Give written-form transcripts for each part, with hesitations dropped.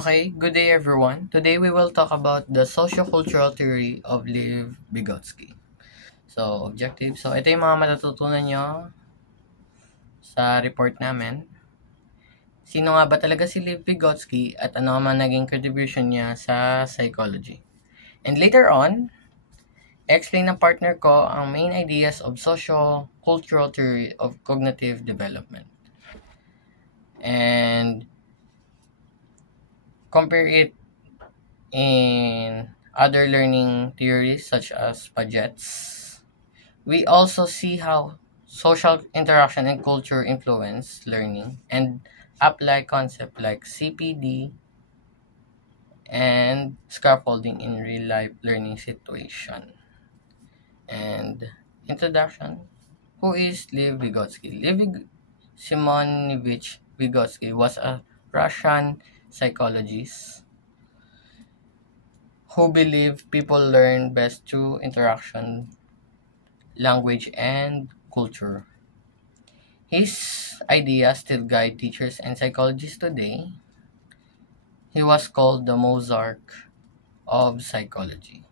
Okay, good day everyone. Today we will talk about the sociocultural theory of Lev Vygotsky. So, objective. So, ito yung mga matututunan nyo sa report namin. Sino nga ba talaga si Lev Vygotsky at ano man naging contribution niya sa psychology. And later on, explain ng partner ko ang main ideas of sociocultural theory of cognitive development. And compare it in other learning theories such as Paget's. We also see how social interaction and culture influence learning and apply concepts like CPD and scaffolding in real life learning situation. And introduction. Who is Lev Vygotsky? Simonevich Vygotsky was a Russian psychologist who believed people learn best through interaction, language, and culture. His ideas still guide teachers and psychologists today. He was called the Mozart of psychology.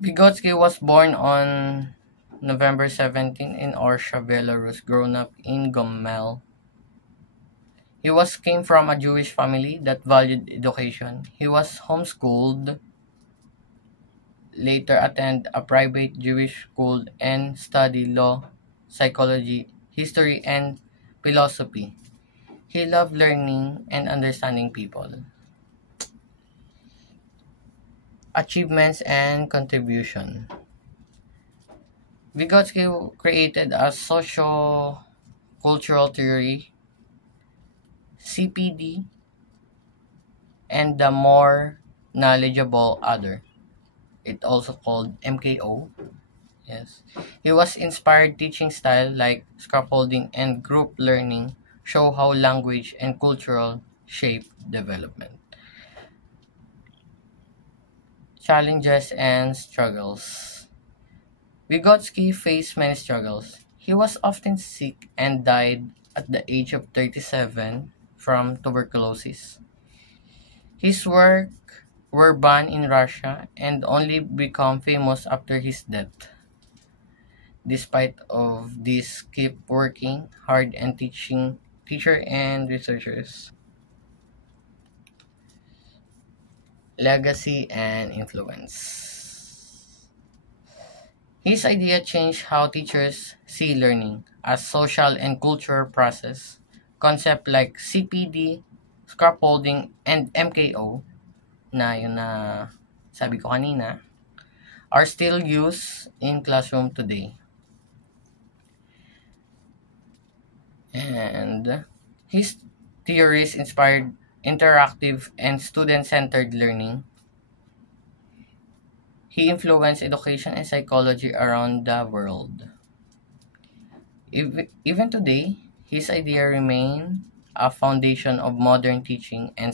Vygotsky was born on November 17 in Orsha, Belarus, grown up in Gomel. He came from a Jewish family that valued education. He was homeschooled, later attended a private Jewish school and studied law, psychology, history, and philosophy. He loved learning and understanding people. Achievements and contribution. Vygotsky created a socio-cultural theory, CPD, and the more knowledgeable other. It also called MKO. Yes. He was inspired teaching style like scaffolding and group learning show how language and cultural shape development. Challenges and struggles. Vygotsky faced many struggles. He was often sick and died at the age of 37 from tuberculosis. His work were banned in Russia and only become famous after his death. Despite of this, keep working hard and teacher and researchers. Legacy and influence. His idea changed how teachers see learning as social and cultural process. Concept like CPD, scaffolding, and MKO na yun na sabi ko kanina are still used in classroom today. And his theories inspired interactive and student-centered learning. He influenced education and psychology around the world. Even today, his idea remain a foundation of modern teaching and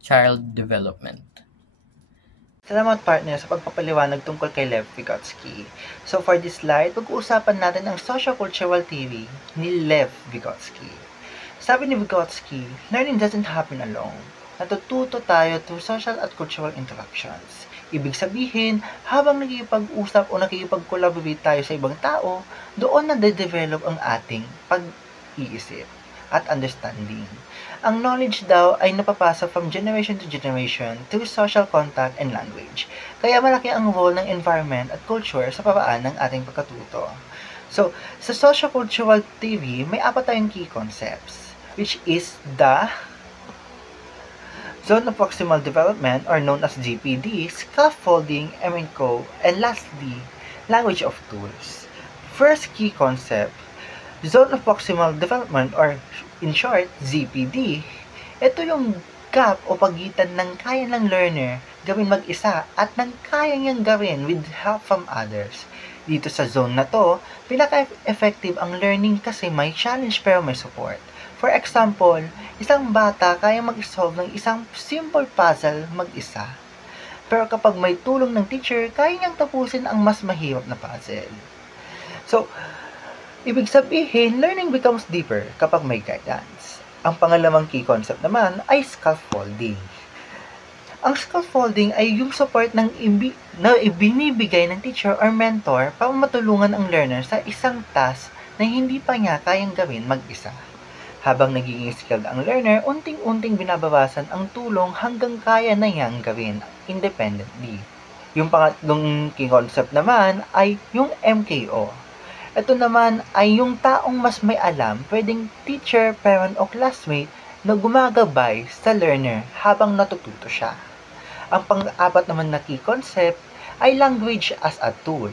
child development. Salamat partner sa pagpapaliwanag tungkol kay Lev Vygotsky. So for this slide, pag-uusapan natin ang sociocultural theory ni Lev Vygotsky. Sabi ni Vygotsky, learning doesn't happen alone. Natututo tayo through social at cultural interactions. Ibig sabihin, habang nakikipag-usap o nakikipag-collaborate tayo sa ibang tao, doon na-develop ang ating pag-iisip at understanding. Ang knowledge daw ay napapasa from generation to generation through social contact and language. Kaya malaki ang role ng environment at culture sa paraan ng ating pagkatuto. So, sa sociocultural theory, may apat tayong key concepts, which is the zone of proximal development, or known as GPD, scaffolding, MNCO, and lastly, language of tools. First key concept, zone of proximal development, or in short, ZPD. Ito yung gap o pagitan ng kaya ng learner gawin mag-isa at ng kaya niyang gawin with help from others. Dito sa zone na to, pinaka-effective ang learning kasi may challenge pero may support. For example, isang bata kaya mag-solve ng isang simple puzzle mag-isa. Pero kapag may tulong ng teacher, kaya niyang tapusin ang mas mahirap na puzzle. So, Ibig sabihin, learning becomes deeper kapag may guidance. Ang pangalawang key concept naman ay scaffolding. Ang scaffolding ay yung support na ibinibigay ng teacher or mentor para matulungan ang learner sa isang task na hindi pa niya kayang gawin mag-isa. Habang nagiging skilled ang learner, unting-unting binabawasan ang tulong hanggang kaya na niyang gawin independently. Yung pangatlong key concept naman ay yung MKO. Ito naman ay yung taong mas may alam, pwedeng teacher, parent o classmate na gumagabay sa learner habang natututo siya. Ang pang-apat naman na key concept ay language as a tool.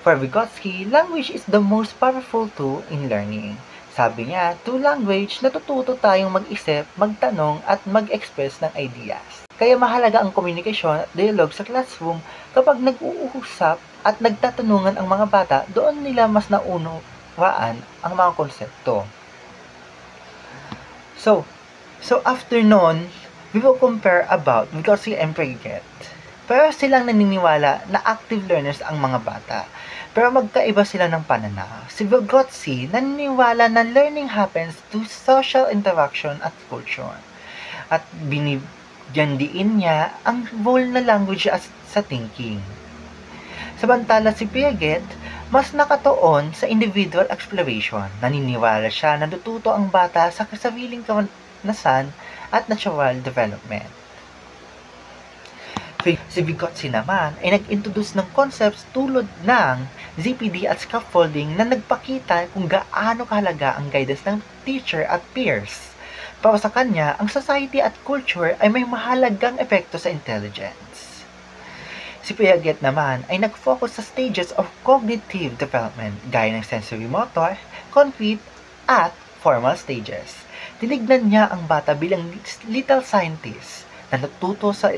For Vygotsky, language is the most powerful tool in learning. Sabi niya, through language, natututo tayong mag-isip, magtanong at mag-express ng ideas. Kaya mahalaga ang komunikasyon at dialogue sa classroom kapag nag-uusap at nagtatanungan ang mga bata, doon nila mas naunawaan ang mga konsepto. So after nun, we will compare about Vygotsky and Piaget. Pero silang naniniwala na active learners ang mga bata. Pero magkaiba sila ng pananaw. Si Vygotsky naniniwala na learning happens through social interaction at culture. At binibigyan diin niya ang role na language sa thinking. Samantala si Piaget, mas nakatuon sa individual exploration. Naniniwala siya na natututo ang bata sa sariling karanasan at natural development. Si Vygotsky naman ay nag-introduce ng concepts tulad ng ZPD at scaffolding na nagpakita kung gaano kahalaga ang guidance ng teacher at peers. Para sa kanya, ang society at culture ay may mahalagang epekto sa intelligence. Si Piaget naman ay nag-focus sa stages of cognitive development gaya ng sensory motor, concrete, at formal stages. Tinignan niya ang bata bilang little scientist na natuto sa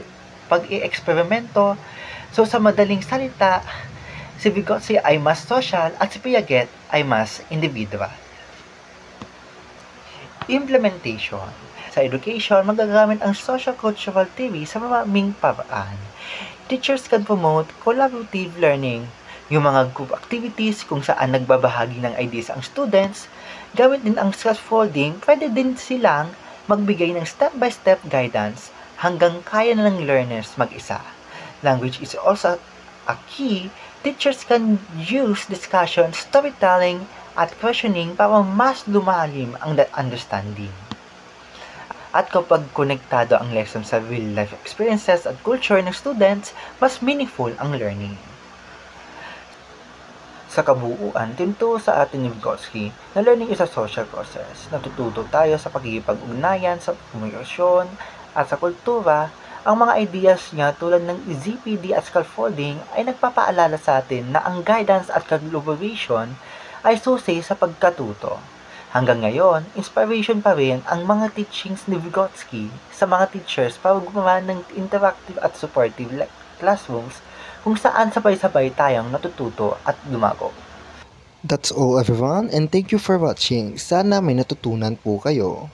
pag-i-eksperimento. So sa madaling salita, si Vygotsky ay mas social at si Piaget ay mas individual. Implementation. Sa education, magagamit ang social-cultural theory sa maraming paraan. Teachers can promote collaborative learning, yung mga group activities kung saan nagbabahagi ng ideas ang students. Gamit din ang scaffolding, pwede din silang magbigay ng step-by-step guidance hanggang kaya na ng learners mag-isa. Language is also a key. Teachers can use discussion, storytelling, at questioning para mas lumalim ang understanding. At kapag konektado ang lesson sa real-life experiences at culture ng students, mas meaningful ang learning. Sa kabuuan, tinuturo sa atin ni Vygotsky na learning is a social process. Natututo tayo sa pagkikipag-ugnayan, sa komunikasyon, at sa kultura. Ang mga ideas niya tulad ng ZPD at scaffolding ay nagpapaalala sa atin na ang guidance at collaboration ay susi sa pagkatuto. Hanggang ngayon, inspiration pa rin ang mga teachings ni Vygotsky sa mga teachers para gumawa ng interactive at supportive classrooms kung saan sabay-sabay tayong natututo at lumago. That's all everyone, and thank you for watching. Sana may natutunan po kayo.